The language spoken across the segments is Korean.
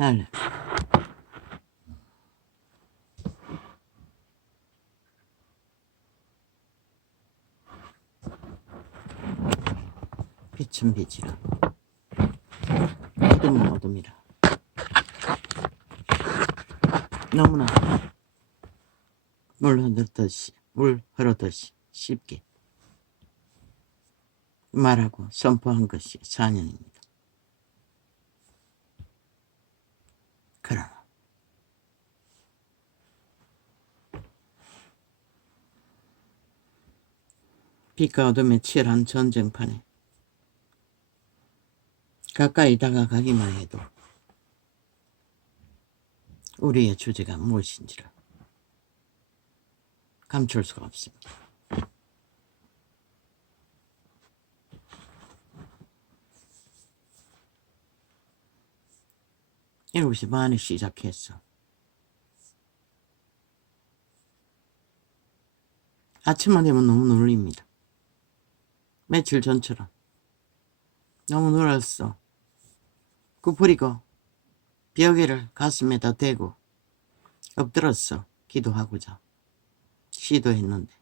할래. 빛은 빛이라 어둠은 어둠이라. 너무나 물 흐르듯이 쉽게 말하고 선포한 것이 4년입니다. 그러나 빛과 어둠의 치열한 전쟁판에 가까이 다가가기만 해도 우리의 주제가 무엇인지를 감출 수가 없습니다. 일곱 시 반에 시작했어. 아침만 되면 너무 놀립니다. 며칠 전처럼 너무 놀랐어. 구부리고 벽에를 가슴에다 대고 엎드렸어. 기도하고자 시도했는데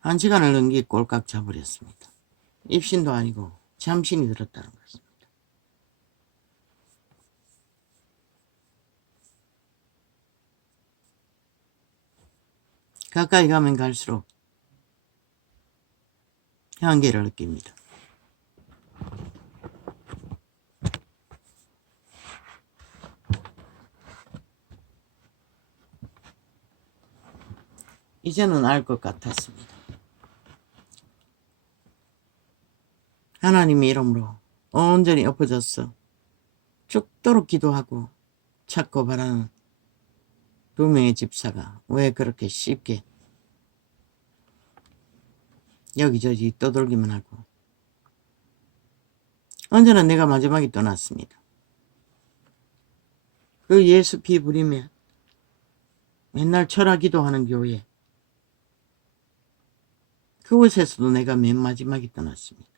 1시간을 넘게 꼴깍 잡으렸습니다. 입신도 아니고 잠신이 들었다는 것입니다. 가까이 가면 갈수록 한계를 느낍니다. 이제는 알 것 같았습니다. 하나님의 이름으로 온전히 엎어졌어 죽도록 기도하고 찾고 바라는 2명의 집사가 왜 그렇게 쉽게 여기저기 떠돌기만 하고 언제나 내가 마지막에 떠났습니다. 그 예수 피 부리며 맨날 철학 기도하는 교회 그곳에서도 내가 맨 마지막에 떠났습니다.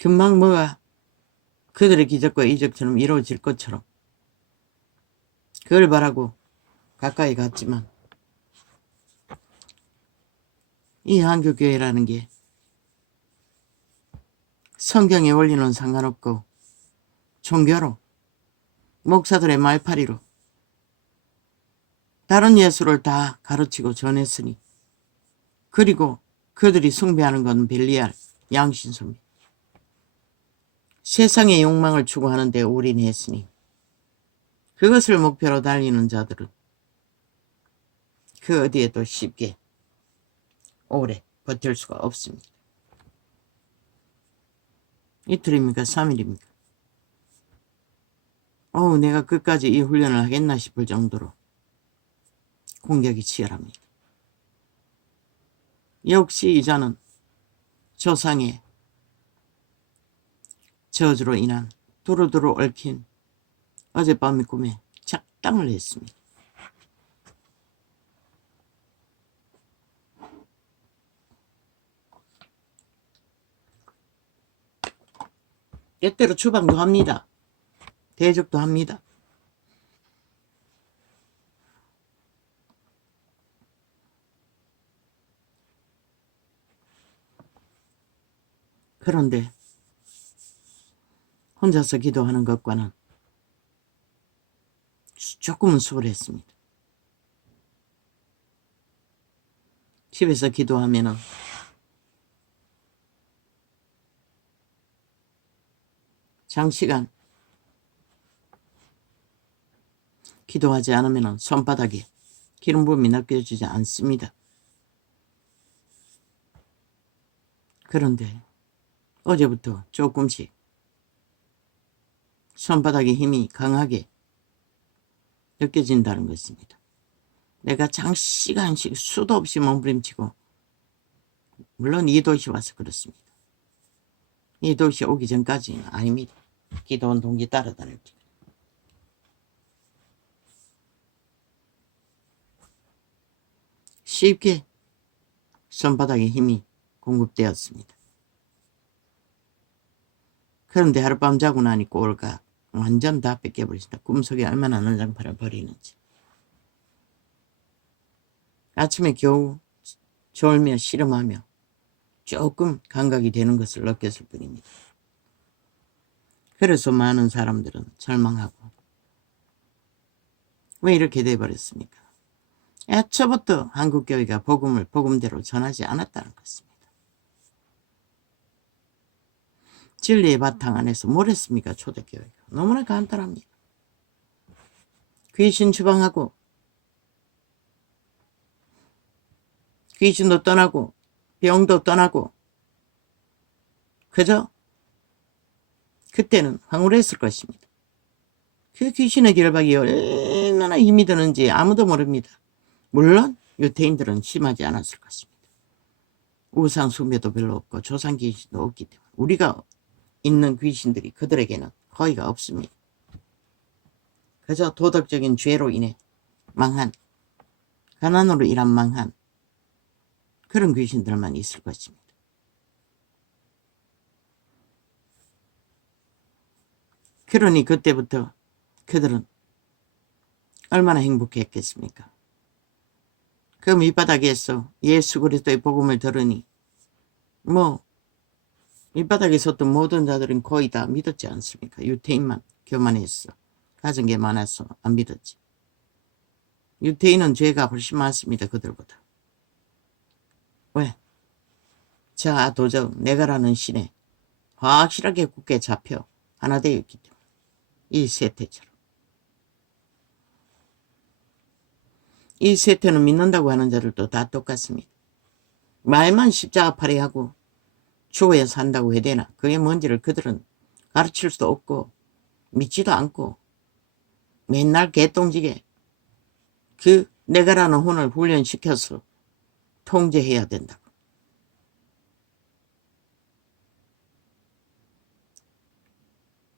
금방 뭐가 그들의 기적과 이적처럼 이루어질 것처럼 그걸 바라고 가까이 갔지만 이 한교교회라는 게 성경의 원리는 상관없고 종교로 목사들의 말파리로 다른 예수를 다 가르치고 전했으니 그리고 그들이 숭배하는 건 벨리알, 양신소입니다. 세상의 욕망을 추구하는 데 올인했으니 그것을 목표로 달리는 자들은 그 어디에도 쉽게 오래 버틸 수가 없습니다. 이틀입니까? 3일입니까? 내가 끝까지 이 훈련을 하겠나 싶을 정도로 공격이 치열합니다. 역시 이 자는 조상의 저주로 인한 두루두루 얽힌 어젯밤의 꿈에 작당을 했습니다. 때때로 추방도 합니다. 대적도 합니다. 그런데 혼자서 기도하는 것과는 조금은 수월했습니다. 집에서 기도하면은 장시간 기도하지 않으면 손바닥에 기름 부음이 느껴지지 않습니다. 그런데 어제부터 조금씩 손바닥에 힘이 강하게 느껴진다는 것입니다. 내가 장시간씩 수도 없이 몸부림치고 물론 이 도시 와서 그렇습니다. 이 도시 오기 전까지는 아닙니다. 기도원 동기 따라다닐 때. 쉽게 손바닥에 힘이 공급되었습니다. 그런데 하룻밤 자고 나니 꼴가 완전 다 뺏겨버리신다. 꿈속에 얼마나 난장판을 벌이는지. 아침에 겨우 졸며 씨름하며 조금 감각이 되는 것을 느꼈을 뿐입니다. 그래서 많은 사람들은 절망하고 왜 이렇게 돼버렸습니까? 애초부터 한국교회가 복음을 복음대로 전하지 않았다는 것입니다. 진리의 바탕 안에서 뭘 했습니까? 초대교회가. 너무나 간단합니다. 귀신 추방하고 귀신도 떠나고 병도 떠나고 그저 그때는 황홀했을 것입니다. 그 귀신의 결박이 얼마나 힘이 드는지 아무도 모릅니다. 물론 유태인들은 심하지 않았을 것입니다. 우상 숭배도 별로 없고 조상 귀신도 없기 때문에 우리가 있는 귀신들이 그들에게는 거의가 없습니다. 그저 도덕적인 죄로 인해 망한, 가난으로 인한 망한 그런 귀신들만 있을 것입니다. 그러니 그때부터 그들은 얼마나 행복했겠습니까? 그 밑바닥에서 예수 그리스도의 복음을 들으니 밑바닥에 섰던 모든 자들은 거의 다 믿었지 않습니까? 유태인만 교만했어. 가진 게 많아서 안 믿었지. 유태인은 죄가 훨씬 많습니다. 그들보다. 왜? 자 도적 내가라는 신에 확실하게 굳게 잡혀 하나 되어 있기 때문에 이 세태처럼. 이 세태는 믿는다고 하는 자들도 다 똑같습니다. 말만 십자가팔이 하고 주어야 산다고 해야 되나? 그게 뭔지를 그들은 가르칠 수도 없고 믿지도 않고 맨날 개똥지게 그 내가라는 혼을 훈련시켜서 통제해야 된다고.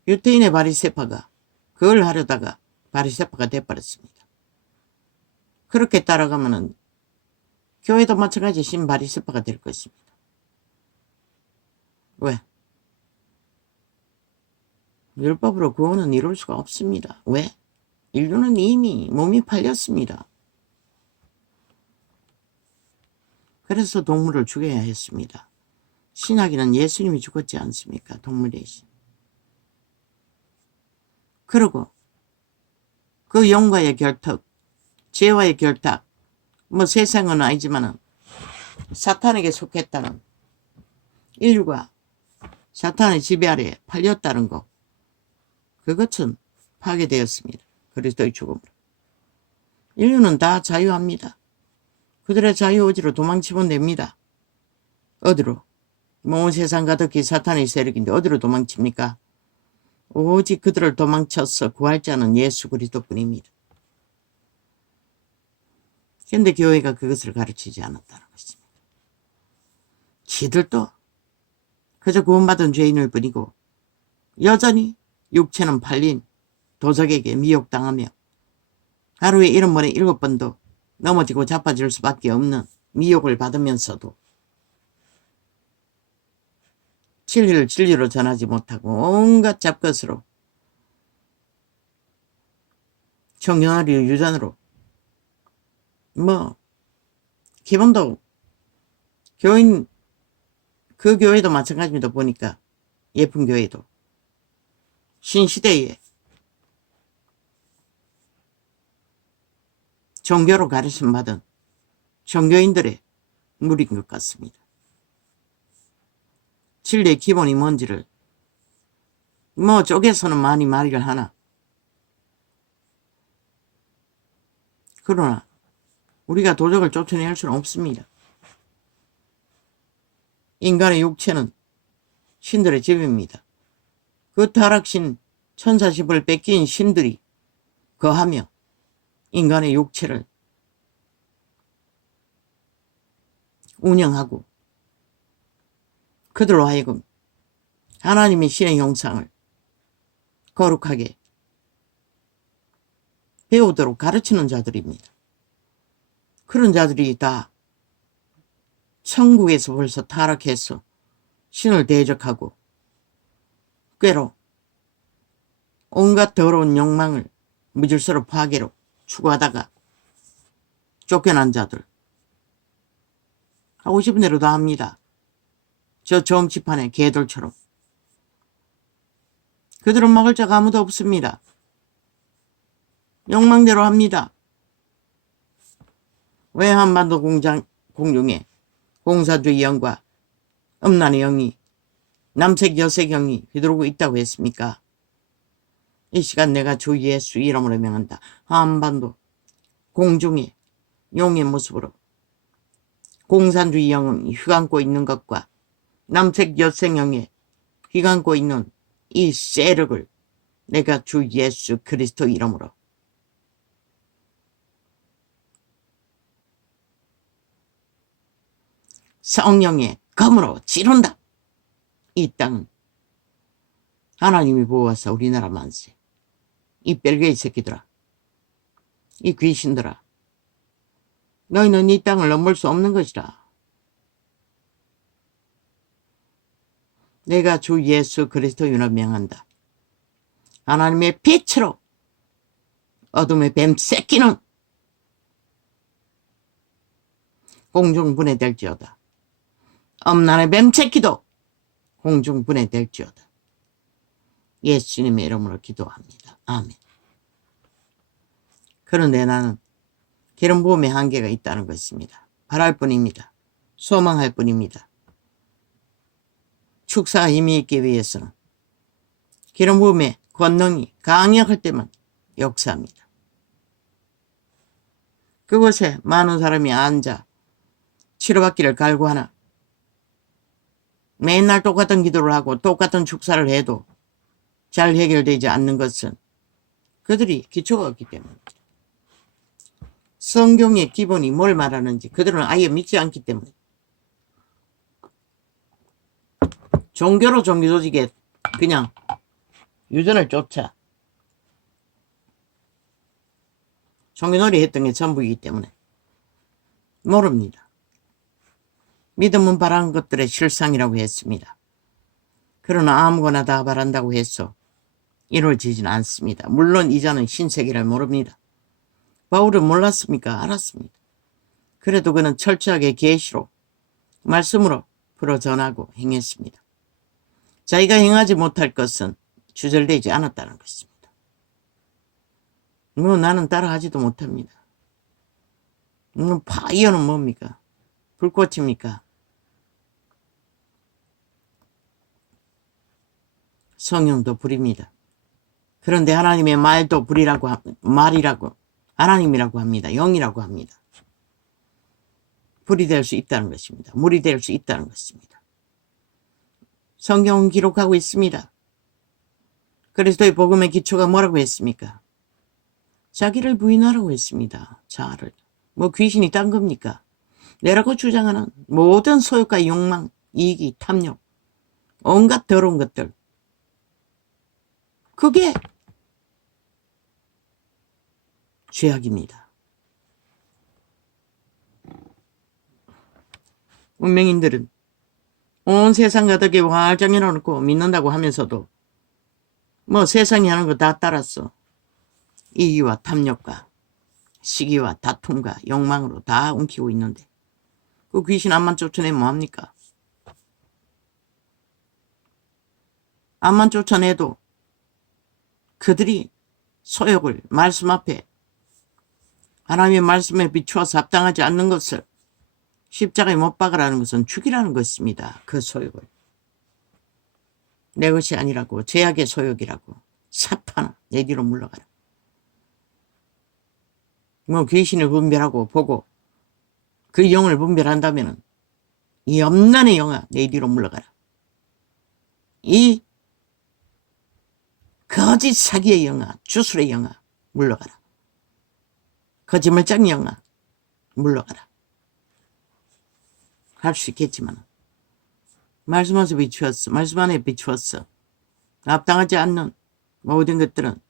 유태인의 바리새파가 그걸 하려다가 바리새파가 돼버렸습니다. 그렇게 따라가면은 교회도 마찬가지 신바리새파가 될 것입니다. 왜? 율법으로 구원은 이룰 수가 없습니다. 왜? 인류는 이미 몸이 팔렸습니다. 그래서 동물을 죽여야 했습니다. 신약에는 예수님이 죽었지 않습니까? 동물의 신. 그리고 그 영과의 결탁, 죄와의 결탁, 세상은 아니지만은 사탄에게 속했다는 인류가 사탄의 지배 아래 팔렸다는 것, 그것은 파괴되었습니다. 그리스도의 죽음으로. 인류는 다 자유합니다. 그들의 자유의지로 도망치면 됩니다. 어디로? 온 세상 가득히 사탄의 세력인데 어디로 도망칩니까? 오직 그들을 도망쳐서 구할 자는 예수 그리스도뿐입니다. 그런데 교회가 그것을 가르치지 않았다는 것입니다. 지들도 그저 구원받은 죄인일 뿐이고 여전히 육체는 팔린 도적에게 미혹당하며 하루에 7번에 7번도 넘어지고 자빠질 수밖에 없는 미혹을 받으면서도 진리를 진리로 전하지 못하고 온갖 잡것으로 청년아리 유전으로 기본도 교인 그 교회도 마찬가지입니다. 보니까 예쁜 교회도 신시대에 종교로 가르침 받은 종교인들의 무리인 것 같습니다. 진리의 기본이 뭔지를 쪽에서는 많이 말을 하나 그러나 우리가 도적을 쫓아낼 수는 없습니다. 인간의 육체는 신들의 집입니다. 그 타락신 천사십을 뺏긴 신들이 거하며 인간의 육체를 운영하고 그들로 하여금 하나님의 신의 형상을 거룩하게 배우도록 가르치는 자들입니다. 그런 자들이 다 천국에서 벌써 타락해서 신을 대적하고 꾀로 온갖 더러운 욕망을 무질서로 파괴로 추구하다가 쫓겨난 자들 하고 싶은 대로 다 합니다. 저 점치판의 개들처럼. 그들은 막을 자가 아무도 없습니다. 욕망대로 합니다. 왜 한반도 공중에 공사주의 영과 음란의 영이 남색 여색 영이 휘두르고 있다고 했습니까? 이 시간 내가 주 예수 이름으로 명한다. 한반도 공중에 용의 모습으로 공산주의 영이 휘감고 있는 것과 남색 여색 영에 휘감고 있는 이 세력을 내가 주 예수 그리스도 이름으로 성령의 검으로 찌른다. 이 땅은 하나님이 보호하사 우리나라 만세. 이 벨게이 새끼들아, 이 귀신들아, 너희는 이 땅을 넘볼 수 없는 것이라. 내가 주 예수 그리스도 이름으로 명한다. 하나님의 빛으로 어둠의 뱀 새끼는 공중분해될지어다. 엄난의 뱀 새끼도 공중분해될지어다. 예수님의 이름으로 기도합니다. 아멘. 그런데 나는 기름 부음의 한계가 있다는 것입니다. 바랄 뿐입니다. 소망할 뿐입니다. 축사가 힘이 있기 위해서는 기름 부음의 권능이 강력할 때만 역사합니다. 그곳에 많은 사람이 앉아 치료받기를 갈구하나 맨날 똑같은 기도를 하고 똑같은 축사를 해도 잘 해결되지 않는 것은 그들이 기초가 없기 때문입니다. 성경의 기본이 뭘 말하는지 그들은 아예 믿지 않기 때문에 종교로 종교 조직에 그냥 유전을 쫓아 종교놀이 했던 게 전부이기 때문에 모릅니다. 믿음은 바란 것들의 실상이라고 했습니다. 그러나 아무거나 다 바란다고 해서 이루어지진 않습니다. 물론 이자는 신세계를 모릅니다. 바울은 몰랐습니까? 알았습니다. 그래도 그는 철저하게 계시로 말씀으로 풀어 전하고 행했습니다. 자기가 행하지 못할 것은 주절되지 않았다는 것입니다. 나는 따라하지도 못합니다. 파이어는 뭡니까? 불꽃입니까? 성령도 불입니다. 그런데 하나님의 말도 불이라고 말이라고 하나님이라고 합니다. 영이라고 합니다. 불이 될 수 있다는 것입니다. 물이 될 수 있다는 것입니다. 성경은 기록하고 있습니다. 그리스도의 복음의 기초가 뭐라고 했습니까? 자기를 부인하라고 했습니다. 자아를. 귀신이 딴 겁니까? 내라고 주장하는 모든 소욕과 욕망, 이기, 탐욕, 온갖 더러운 것들. 그게 죄악입니다. 운명인들은 온 세상 가득히 활짝 열어놓고 믿는다고 하면서도 세상이 하는 거 다 따랐어. 이기와 탐욕과 시기와 다툼과 욕망으로 다 움키고 있는데 그 귀신 암만 쫓아내면 뭐합니까? 암만 쫓아내도 그들이 소욕을 말씀 앞에 하나님의 말씀에 비추어서 합당하지 않는 것을 십자가에 못 박으라는 것은 죽이라는 것입니다. 그 소욕을. 내 것이 아니라고, 죄악의 소욕이라고. 사탄아, 내 뒤로 물러가라. 귀신을 분별하고 보고 그 영을 분별한다면 이 엄난의 영아, 내 뒤로 물러가라. 이 거짓 사기의 영아, 주술의 영아, 물러가라. 거짓말쟁이 영아, 물러가라. 할 수 있겠지만 말씀 안에 비추었어. 말씀 안에 비추었어. 합당하지 않는 모든 것들은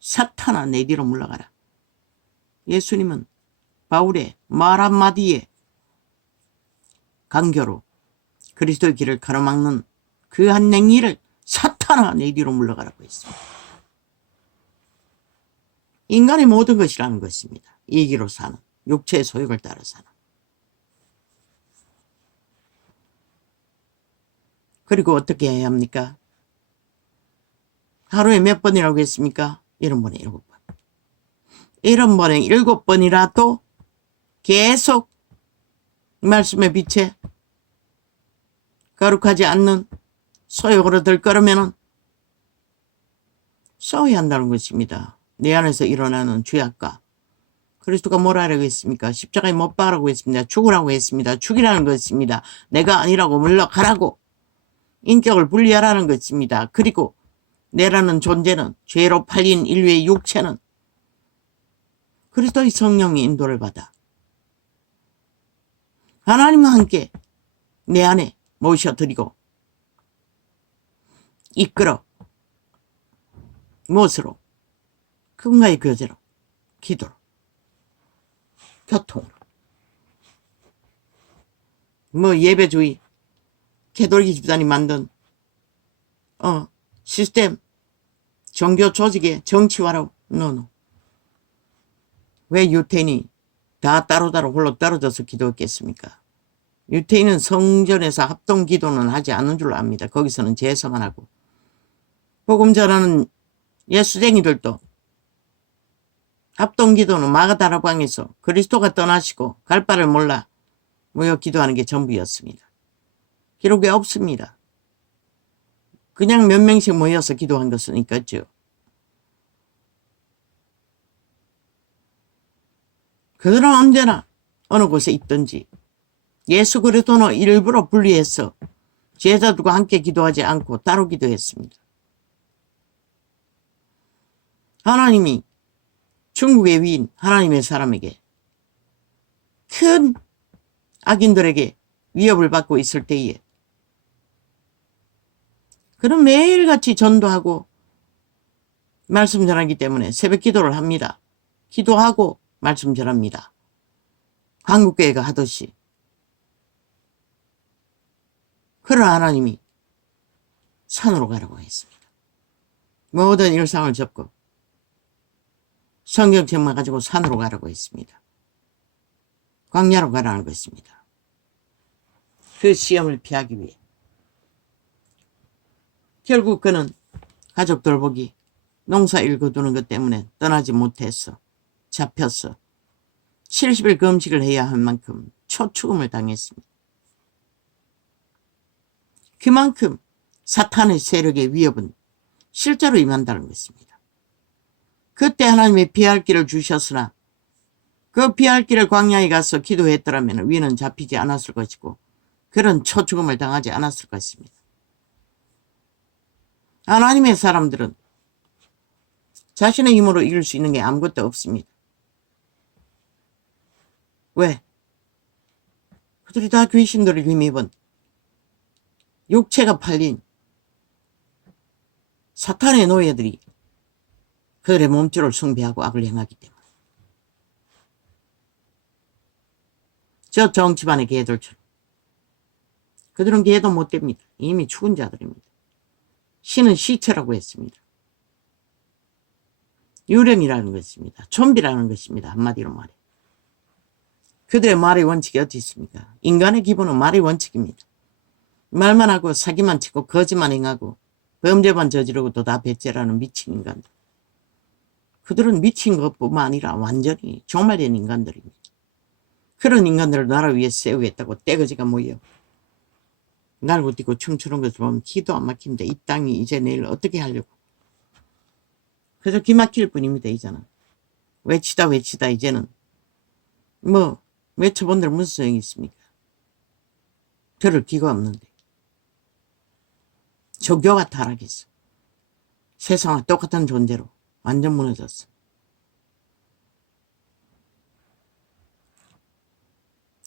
사탄아, 내 뒤로 물러가라. 예수님은 바울의 말 한마디에 강교로 그리스도의 길을 가로막는 그 한 냉이를 사탄아 내 뒤로 물러가라고 했습니다. 인간의 모든 것이라는 것입니다. 이기로 사는, 육체의 소욕을 따라 사는. 그리고 어떻게 해야 합니까? 하루에 몇 번이라고 했습니까? 70번에 7번. 70번에 7번이라도 계속 말씀의 빛에 거룩하지 않는 소욕으로 들끓으면 싸워야 한다는 것입니다. 내 안에서 일어나는 죄악과. 그리스도가 뭐라 하라고 했습니까? 십자가에 못 박으라고 했습니다. 죽으라고 했습니다. 죽이라는 것입니다. 내가 아니라고 물러가라고. 인격을 분리하라는 것입니다. 그리고 내라는 존재는, 죄로 팔린 인류의 육체는 그리스도의 성령의 인도를 받아 하나님과 함께 내 안에 모셔드리고 이끌어 무엇으로? 그분과의 교제로, 기도로, 교통으로. 예배주의, 개돌기 집단이 만든 시스템, 종교 조직의 정치화로. 노노. 왜 유태인이 다 따로따로 홀로 떨어져서 기도했겠습니까? 유태인은 성전에서 합동 기도는 하지 않는 줄 압니다. 거기서는 제사만 하고. 복음 전하는 예수쟁이들도 합동 기도는 마가다라방에서 그리스도가 떠나시고 갈 바를 몰라 모여 기도하는 게 전부였습니다. 기록에 없습니다. 그냥 몇 명씩 모여서 기도한 것은 있겠죠. 그들은 언제나 어느 곳에 있든지 예수 그리스도는 일부러 분리해서 제자들과 함께 기도하지 않고 따로 기도했습니다. 하나님이 중국의 위인 하나님의 사람에게 큰 악인들에게 위협을 받고 있을 때에 그는 매일같이 전도하고 말씀 전하기 때문에 새벽 기도를 합니다. 기도하고 말씀 전합니다. 한국교회가 하듯이. 그런 하나님이 산으로 가라고 했습니다. 모든 일상을 접고 성경책만 가지고 산으로 가라고 했습니다. 광야로 가라는 것입니다. 그 시험을 피하기 위해. 결국 그는 가족 돌보기, 농사 일거두는 것 때문에 떠나지 못했어. 잡혔어. 70일 금식을 해야 할 만큼 초축음을 당했습니다. 그만큼 사탄의 세력의 위협은 실제로 임한다는 것입니다. 그때 하나님이 피할 길을 주셨으나 그 피할 길을 광야에 가서 기도했더라면 위는 잡히지 않았을 것이고 그런 초축음을 당하지 않았을 것입니다. 하나님의 사람들은 자신의 힘으로 이길 수 있는 게 아무것도 없습니다. 왜? 그들이 다 귀신들을 힘입은 육체가 팔린 사탄의 노예들이 그들의 몸짓을 숭배하고 악을 행하기 때문에. 저 정치반의 개들처럼. 그들은 개도 못 됩니다. 이미 죽은 자들입니다. 신은 시체라고 했습니다. 유령이라는 것입니다. 좀비라는 것입니다. 한마디로 말해. 그들의 말의 원칙이 어디 있습니까? 인간의 기본은 말의 원칙입니다. 말만 하고 사기만 치고 거짓만 행하고 범죄만 저지르고 또 다 배째라는 미친 인간들. 그들은 미친 것뿐만 아니라 완전히 종말된 인간들입니다. 그런 인간들을 나라 위에 세우겠다고 떼거지가 모여 날고 뛰고 춤추는 것을 보면 기도 안 막힙니다. 이 땅이 이제 내일 어떻게 하려고. 그래서 기막힐 뿐입니다. 이제는. 외치다 이제는. 외쳐본들 무슨 소용이 있습니까? 들을 기가 없는데. 조교가 타락했어. 세상과 똑같은 존재로 완전 무너졌어.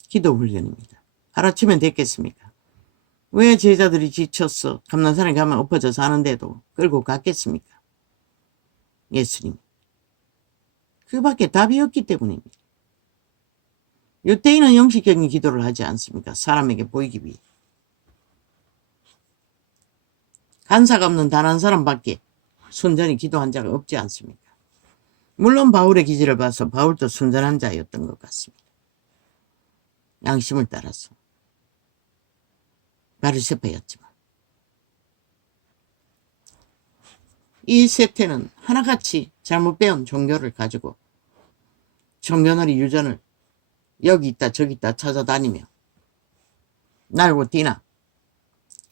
기도 훈련입니다. 하루치면 됐겠습니까? 왜 제자들이 지쳤어? 감난산에 가면 엎어져 사는데도 끌고 갔겠습니까? 예수님. 그밖에 답이 없기 때문입니다. 유대인은 형식적인 기도를 하지 않습니까? 사람에게 보이기 위해. 간사가 없는 단 한 사람밖에 순전히 기도한 자가 없지 않습니까? 물론 바울의 기질을 봐서 바울도 순전한 자였던 것 같습니다. 양심을 따라서 바리새파였지만 이 세태는 하나같이 잘못 배운 종교를 가지고 종교놀이 유전을 여기 있다 저기 있다 찾아다니며 날고 뛰나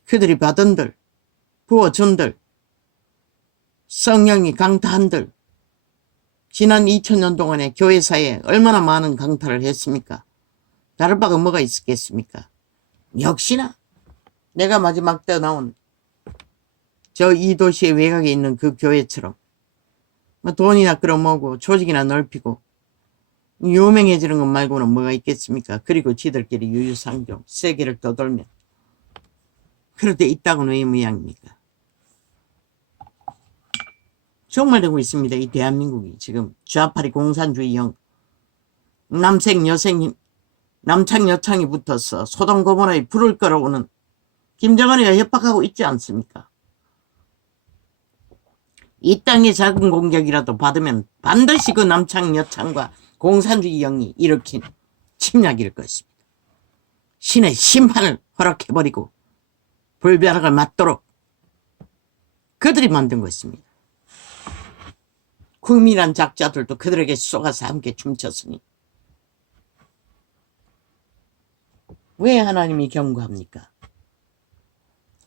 그들이 받은들 부어준들 성령이 강타한들 지난 2000년 동안에 교회사에 얼마나 많은 강타를 했습니까? 다를 바가 뭐가 있겠습니까? 역시나 내가 마지막 때 나온 저 이 도시의 외곽에 있는 그 교회처럼 돈이나 끌어모으고 조직이나 넓히고 유명해지는 것 말고는 뭐가 있겠습니까? 그리고 지들끼리 유유상종 세계를 떠돌며 그럴 때 있다고는 왜 모양입니까? 정말 되고 있습니다. 이 대한민국이 지금 좌파리 공산주의형 남색 여생 남창 여창이 붙어서 소돔 고모라에 불을 끌어오는 김정은이가 협박하고 있지 않습니까? 이 땅의 작은 공격이라도 받으면 반드시 그 남창 여창과 공산주의 영이 일으킨 침략일 것입니다. 신의 심판을 허락해버리고 불벼락을 맞도록 그들이 만든 것입니다. 국민한 작자들도 그들에게 쏘가서 함께 춤췄으니 왜 하나님이 경고합니까?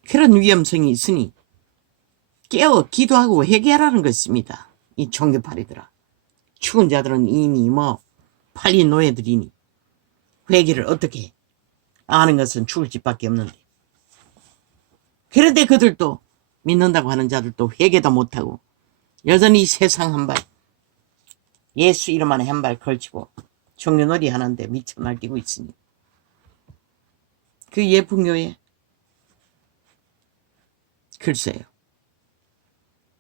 그런 위험성이 있으니 깨어 기도하고 회개하라는 것입니다. 이 종교파리들아. 죽은 자들은 이미 팔린 노예들이니 회개를 어떻게 해? 아는 것은 죽을 집밖에 없는데. 그런데 그들도 믿는다고 하는 자들도 회개도 못하고 여전히 세상 한 발, 예수 이름 안에 한 발 걸치고 종교놀이 하는데 미쳐 날뛰고 있으니 그 예쁜 교회 글쎄요.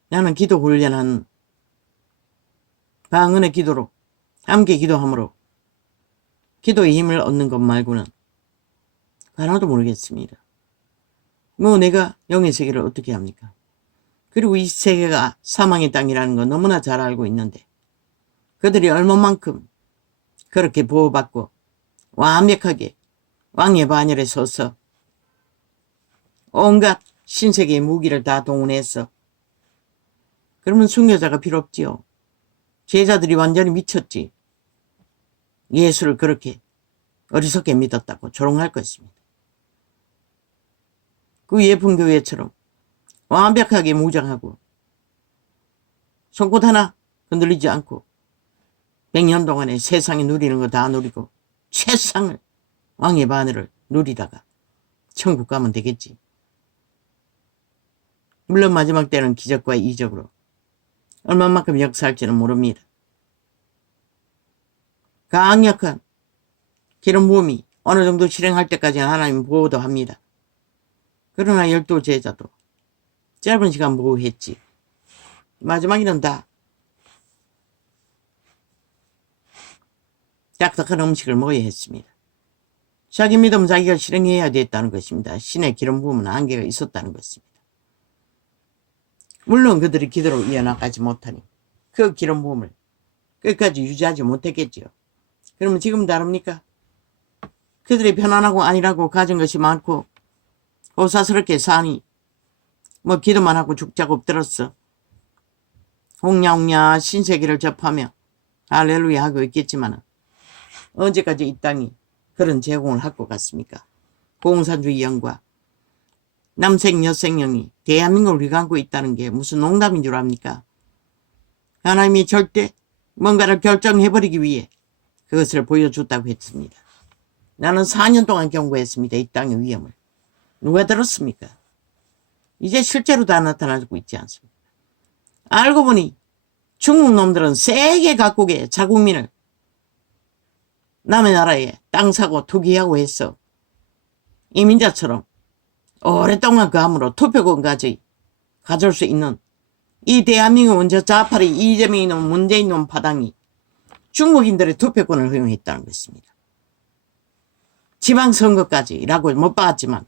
나는 기도 훈련한 방언의 기도로 함께 기도함으로 기도의 힘을 얻는 것 말고는 하나도 모르겠습니다. 내가 영의 세계를 어떻게 합니까? 그리고 이 세계가 사망의 땅이라는 거 너무나 잘 알고 있는데 그들이 얼마만큼 그렇게 보호받고 완벽하게 왕의 반열에 서서 온갖 신세계의 무기를 다 동원해서 그러면 순교자가 필요 없지요. 제자들이 완전히 미쳤지. 예수를 그렇게 어리석게 믿었다고 조롱할 것입니다. 그 예쁜 교회처럼 완벽하게 무장하고 손끝 하나 흔들리지 않고 100년 동안에 세상에 누리는 거 다 누리고 최상을 왕의 바늘을 누리다가 천국 가면 되겠지. 물론 마지막 때는 기적과 이적으로 얼마만큼 역사할지는 모릅니다. 강력한 기름 부음이 어느 정도 실행할 때까지는 하나님 보호도 합니다. 그러나 12 제자도 짧은 시간 보호했지. 마지막에는 다 딱딱한 음식을 먹어야 했습니다. 자기 믿음 자기가 실행해야 됐다는 것입니다. 신의 기름 부음은 한계가 있었다는 것입니다. 물론 그들이 기도로 이어나가지 못하니 그 기름 부음을 끝까지 유지하지 못했겠지요. 그러면 지금 다릅니까? 그들이 편안하고 안일하고 가진 것이 많고 호사스럽게 사니 기도만 하고 죽자고 엎드렸어. 홍냐홍냐 신세계를 접하며 할렐루야 하고 있겠지만 언제까지 이 땅이 그런 제공을 할 것 같습니까? 공산주의 영과 남색 여색령이 대한민국을 휘감고 있다는 게 무슨 농담인 줄 압니까? 하나님이 절대 뭔가를 결정해버리기 위해 그것을 보여줬다고 했습니다. 나는 4년 동안 경고했습니다. 이 땅의 위험을. 누가 들었습니까? 이제 실제로 다 나타나고 있지 않습니까? 알고 보니 중국 놈들은 세계 각국의 자국민을 남의 나라에 땅 사고 투기하고 해서 이민자처럼 오랫동안 그 함으로 투표권까지 가질 수 있는 이 대한민국 먼저 좌파리 이재명이 놈 문재인 놈 파당이 중국인들의 투표권을 허용했다는 것입니다. 지방선거까지라고 못 박았지만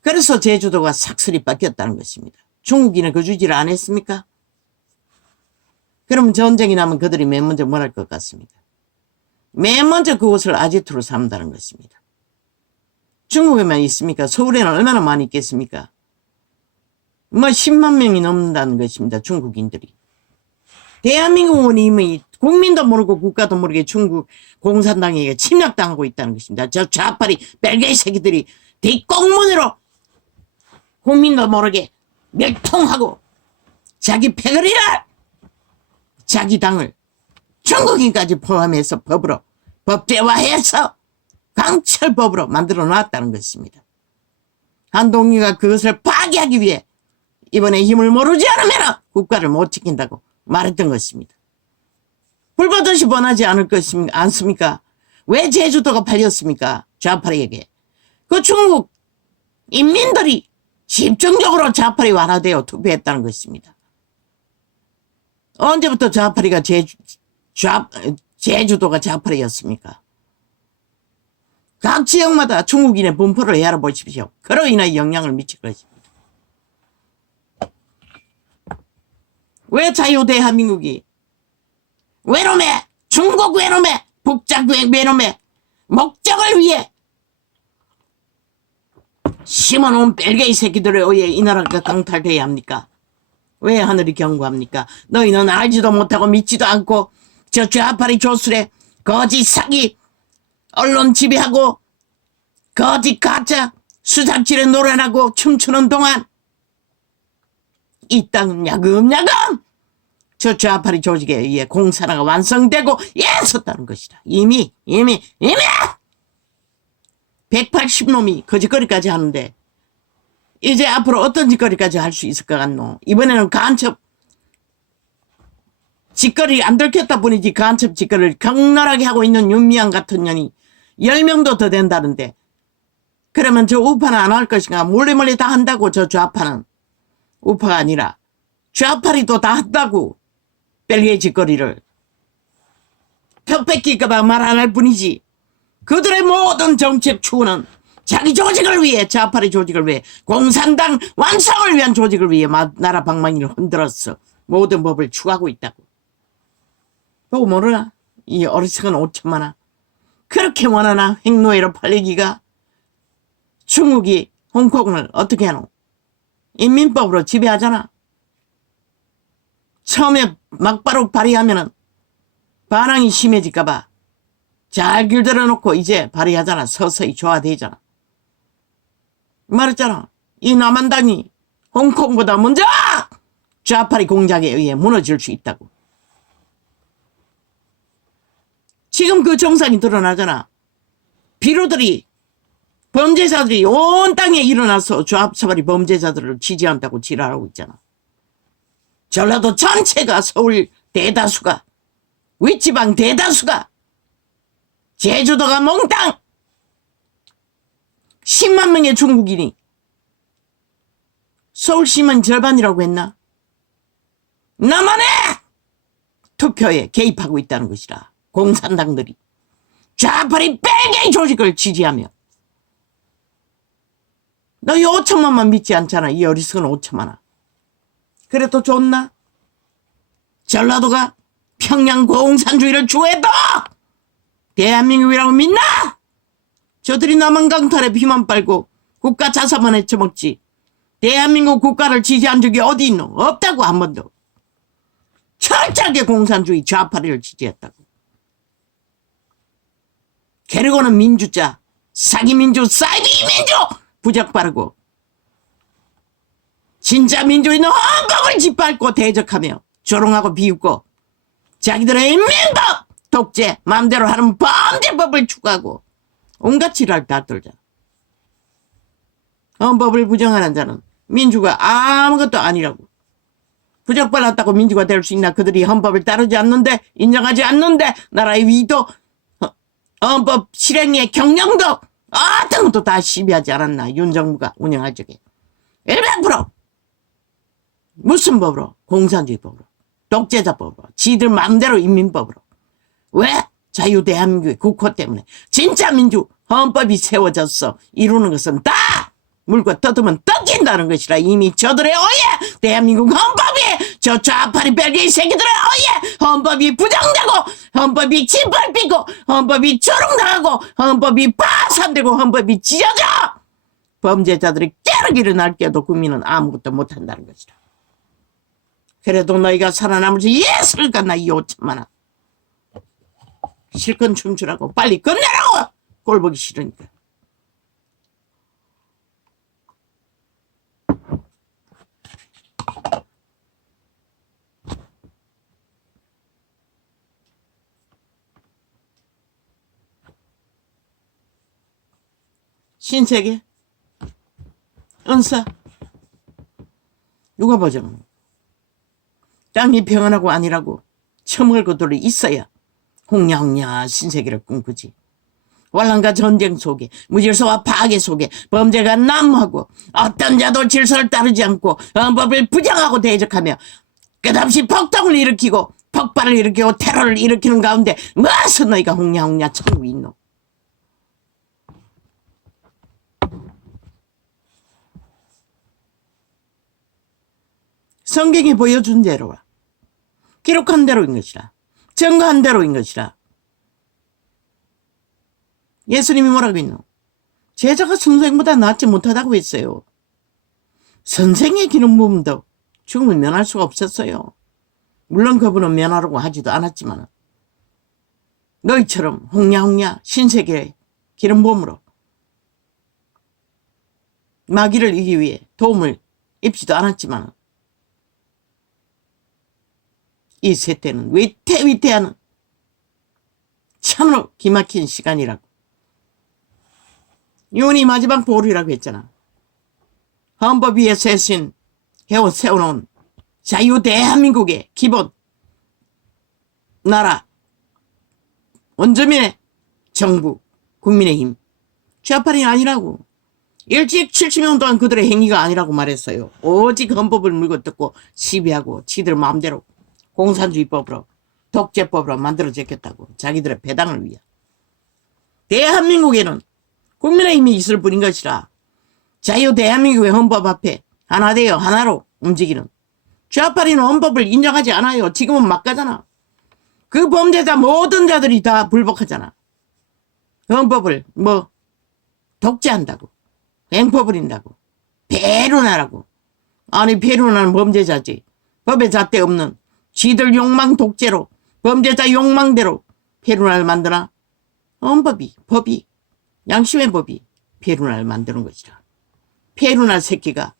그래서 제주도가 삭슬이 바뀌었다는 것입니다. 중국인은 그 주지를 안 했습니까? 그러면 전쟁이 나면 그들이 맨 먼저 뭘 할 것 같습니다. 맨 먼저 그곳을 아지트로 삼는다는 것입니다. 중국에만 있습니까? 서울에는 얼마나 많이 있겠습니까? 뭐 10만 명이 넘는다는 것입니다. 중국인들이. 대한민국은 이미 국민도 모르고 국가도 모르게 중국 공산당에게 침략당하고 있다는 것입니다. 저 좌파리 벨기에 새끼들이 뒷공문으로 국민도 모르게 멸통하고 자기 패거리를 자기 당을 중국인까지 포함해서 법으로 법제화해서 강철법으로 만들어 놨다는 것입니다. 한동희가 그것을 파기하기 위해 이번에 힘을 모르지 않으면 국가를 못 지킨다고 말했던 것입니다. 불보듯이 뻔하지 않을 것입니까? 않습니까? 왜 제주도가 팔렸습니까? 좌파리에게. 그 중국 인민들이 집중적으로 좌파리 완화되어 투표했다는 것입니다. 언제부터 좌파리가 제주도가 좌파리였습니까? 각 지역마다 중국인의 분포를 헤아려 보십시오. 그로 인해 영향을 미칠 것입니다. 왜 자유대한민국이 외놈의 중국 외놈의 북작 외놈의 목적을 위해 심어놓은 벨게이 새끼들에 의해 이 나라가 강탈돼야 합니까? 왜 하늘이 경고합니까? 너희는 알지도 못하고 믿지도 않고 저 좌파리 조술에 거짓 사기 언론 지배하고 거짓 가짜 수작질에 노래하고 춤추는 동안 이 땅은 야금야금 저 좌파리 조직에 의해 공산화가 완성되고 예섰다는 것이다. 이미 180놈이 거짓거리까지 하는데 이제 앞으로 어떤 짓거리까지 할 수 있을 것 같노? 이번에는 간첩 짓거리 안 들켰다 뿐이지 간첩 짓거리를 격렬하게 하고 있는 윤미향 같은 년이 10명도 더 된다는데 그러면 저 우파는 안 할 것인가? 몰래 다 한다고. 저 좌파는 우파가 아니라 좌파리도 다 한다고. 벨기에 짓거리를 표 뺏길까봐 말 안 할 뿐이지 그들의 모든 정책 추구는 자기 조직을 위해 좌파리 조직을 위해 공산당 완성을 위한 조직을 위해 나라 방망이를 흔들었어. 모든 법을 추구하고 있다고. 보고 모르나? 이 어리석은 5천만원 그렇게 원하나 횡노예로 팔리기가. 중국이 홍콩을 어떻게 하노? 인민법으로 지배하잖아. 처음에 막바로 발의하면은 반항이 심해질까봐 잘 길들여놓고 이제 발의하잖아. 서서히 조화되잖아. 말했잖아. 이 남한당이 홍콩보다 먼저 좌파리 공작에 의해 무너질 수 있다고. 지금 그 정상이 드러나잖아. 비로들이 범죄자들이 온 땅에 일어나서 좌파리 범죄자들을 지지한다고 지랄하고 있잖아. 전라도 전체가 서울 대다수가 윗지방 대다수가 제주도가 몽땅 10만 명의 중국인이 서울시민 절반이라고 했나? 나만의 투표에 개입하고 있다는 것이라. 공산당들이 좌파리 벨게이 조직을 지지하며 너 이 5천만만 믿지 않잖아. 이 어리석은 5천만원. 그래도 좋나? 전라도가 평양 공산주의를 추구해도 대한민국이라고 믿나? 저들이 남한 강탈에 피만 빨고 국가 자산만 헤쳐먹지 대한민국 국가를 지지한 적이 어디 있노? 없다고. 한 번도. 철저하게 공산주의 좌파리를 지지했다고. 그리고는 민주자 사기민주 사이비민주 부적바르고 진짜 민주인은 헌법을 짓밟고 대적하며 조롱하고 비웃고 자기들의 인민법 독재 마음대로 하는 범죄법을 추구하고 온갖 지랄 다 떨잖아. 헌법을 부정하는 자는 민주가 아무것도 아니라고. 부적발랐다고 민주가 될 수 있나? 그들이 헌법을 따르지 않는데 인정하지 않는데 나라의 위도 헌법 실행의 경영도 어떤 것도 다 시비하지 않았나? 윤정부가 운영할 적에 100% 무슨 법으로? 공산주의 법으로 독재자 법으로 지들 마음대로 인민법으로. 왜? 자유대한민국의 국호 때문에. 진짜 민주 헌법이 세워졌어. 이루는 것은 다 물고 뜯으면 뜯긴다는 것이라. 이미 저들의 오해, 대한민국 헌법이 저 좌파리 벨기에 새끼들의 오해, 헌법이 부정되고 헌법이 짓밟히고 헌법이 조롱당하고 헌법이 파산되고 헌법이 찢어져 범죄자들이 깨르기 일어날 때도 국민은 아무것도 못한다는 것이라. 그래도 너희가 살아남을지 예술을 갔나 이 5천만 원. 실컷 춤추라고 빨리 끝내라고. 꼴 보기 싫으니까. 신세계? 은사? 누가 보정? 땅이 평안하고 아니라고 처먹을 것들이 있어야 홍냐홍냐 신세계를 꿈꾸지. 환란과 전쟁 속에 무질서와 파괴 속에 범죄가 난무하고 어떤 자도 질서를 따르지 않고 헌법을 부정하고 대적하며 끝없이 폭동을 일으키고 폭발을 일으키고 테러를 일으키는 가운데 무엇을 너희가 홍냐홍냐 천국이 있노. 성경이 보여준 대로라. 기록한 대로인 것이라. 증거한 대로인 것이라. 예수님이 뭐라고 했노? 제자가 선생보다 낫지 못하다고 했어요. 선생의 기름 부음도 죽음을 면할 수가 없었어요. 물론 그분은 면하라고 하지도 않았지만 너희처럼 홍냐홍냐 신세계의 기름 부음으로 마귀를 이기기 위해 도움을 입지도 않았지만 이 세대는 위태위태하는 참으로 기막힌 시간이라고. 이혼이 마지막 보루라고 했잖아. 헌법 위에 세워놓은 자유 대한민국의 기본 나라 원주민의 정부 국민의힘 좌파리 아니라고. 일찍 70년 동안 그들의 행위가 아니라고 말했어요. 오직 헌법을 물고 뜯고 시비하고 지들 마음대로 공산주의법으로 독재법으로 만들어 제꼈다고. 자기들의 배당을 위해. 대한민국에는 국민의힘이 있을 뿐인 것이라. 자유 대한민국의 헌법 앞에 하나 되어 하나로 움직이는 좌파리는 헌법을 인정하지 않아요. 지금은 막가잖아. 그 범죄자 모든 자들이 다 불복하잖아. 헌법을 독재한다고 횡포 부린다고 배륜하라고. 아니 배륜하는 범죄자지. 법에 잣대 없는 지들 욕망 독재로 범죄자 욕망대로 배륜을 만드나? 법이 양심의 법이 배륜을 만드는 것이라. 배륜할 새끼가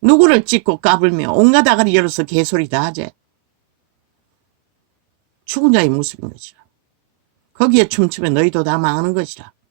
누구를 찍고 까불며 온갖 아가리 열어서 개소리 다 하지. 죽은 자의 모습인 것이라. 거기에 춤추면 너희도 다 망하는 것이라.